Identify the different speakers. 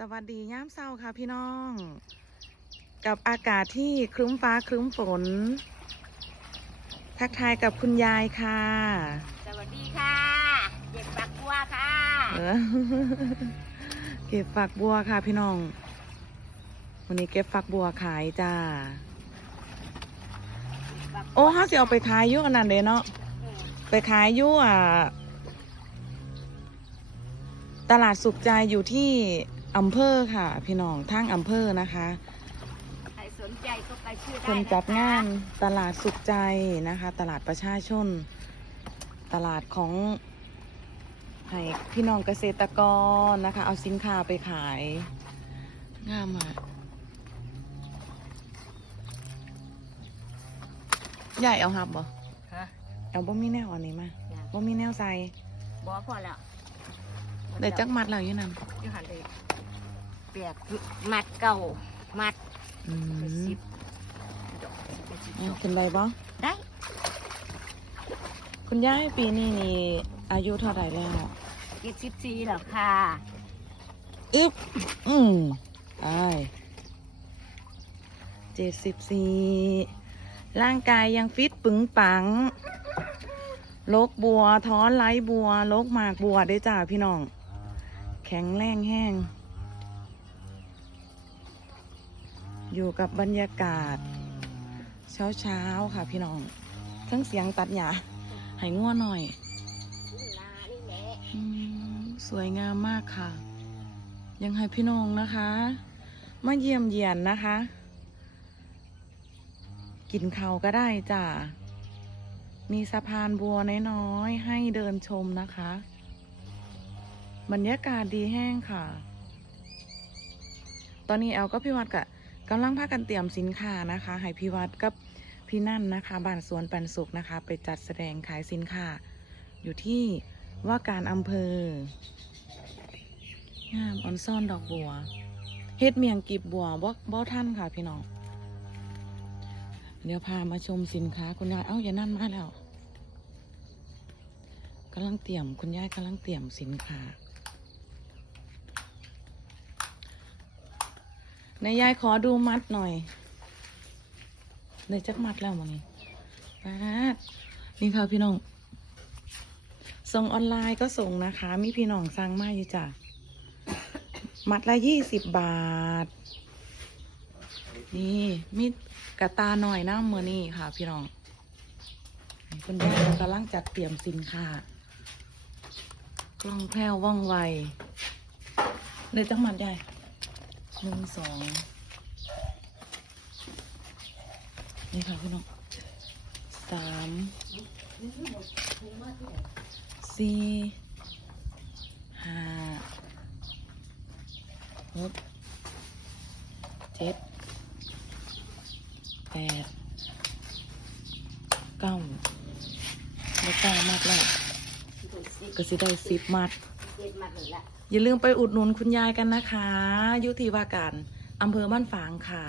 Speaker 1: สวัสดีย่ามเศร้าค่ะพี่น้อง กับอากาศที่ครึ้มฟ้าครึ้มฝน ทักทายกับคุณยายค่ะ
Speaker 2: สวัสดีค่ะเด็กปักบัวค่ะ
Speaker 1: เออเก็บฝักบัวค่ะพี่น้อง วันนี้เก็บฝักบัวขายจ้า โอ้ห้าสิเอาไปขายอยุ่อันนั้นเด้เนาะ ไปขายอยุ่อะตลาดสุขใจอยู่ที่ อำเภอค่ะ พี่น้องทางอำเภอนะคะ
Speaker 2: ใครสนใจก็ไปชื่อได้
Speaker 1: คนจัดงานตลาดสุขใจนะคะ ตลาดประชาชน ตลาดของให้พี่น้องเกษตรกรนะคะ เอาสินค้าไปขาย งามอะใหญ่เอาหับบ่
Speaker 2: ฮะ
Speaker 1: เอาบ่มีแนวอันนี้มาบ่มีแนวใส่
Speaker 2: บอพอแล้ว
Speaker 1: เดี๋ยวจักมัดแล้วอยี่นั่น
Speaker 2: อยู่หันเลย เปียกมัดเก่ามัด
Speaker 1: อื
Speaker 2: ไป
Speaker 1: ม
Speaker 2: สิบดอกไปสิบด
Speaker 1: เอา
Speaker 2: อก
Speaker 1: เป็นไรบ่
Speaker 2: ได้
Speaker 1: คุณย่าปีนี้นี่อายุเท่าไหร่แล้ว
Speaker 2: เจ็ดสิบสี่แล้วค่ะ
Speaker 1: อึ๊บอืมไปเจ็ดสิบสี่ร่างกายยังฟิตปึงปังลกบัว ท้อนไล้บัวลกหมากบัวได้จ้าพี่น้อง แข็งแรงแห้ง อยู่กับบรรยากาศ เช้าเช้าๆค่ะพี่น้อง ทั้งเสียงตัดหญ้าให้ง่วหน่อย สวยงามมากค่ะ ยังให้พี่น้องนะคะ มาเยี่ยมเยียนนะคะ กินเขาวก็ได้จ้ะ มีสะพานบัวน้อยๆให้เดินชมนะคะ บรรยากาศดีแห้งค่ะตอนนี้แอลก็พี่วัดกะ กำลังพากันเตรียมสินค้านะคะให้พี่วัดกับพี่นั่นนะคะบ้านสวนปันสุกนะคะ ไปจัดแสดงขายสินค้า อยู่ที่ว่าการอำเภองามออนซ่อนดอกบัวเฮ็ดเมียงกีบบัวบ่บ่ท่านค่ะพี่น้อง เดี๋ยวพามาชมสินค้าคุณยายเอ้าอย่านั่นมาแล้วกำลังเตรียมคุณยายกำลังเตรียมสินค้า ในยยายขอดูมัดหน่อยในจักมัดแล้วมันนี่ปาดนี่ค่ะพี่น้อง ส่งออนไลน์ก็ส่งนะคะ มีพี่น้องสั่งมาอยู่จ้ะ มัดละยี่สิบบาท นี่มีกระตาหน่อยหน้ามือนี่ค่ะ พี่น้องคุณย่กำลังจัดเตรียมสินค้ากล้องแพร่วว่องไวเลยจังหมัดใหญ่ หนึ่งสองนี่ค่ะพี่น้องสามสี่ห้าหกเจ็ดแปดเก้าแล้วเก้ามัดแล้วก็สิได้สิบมัด อย่าลืมไปอุดหนุนคุณยายกันนะคะ ยุทธีวาการอำเภอบ้านฝางค่ะ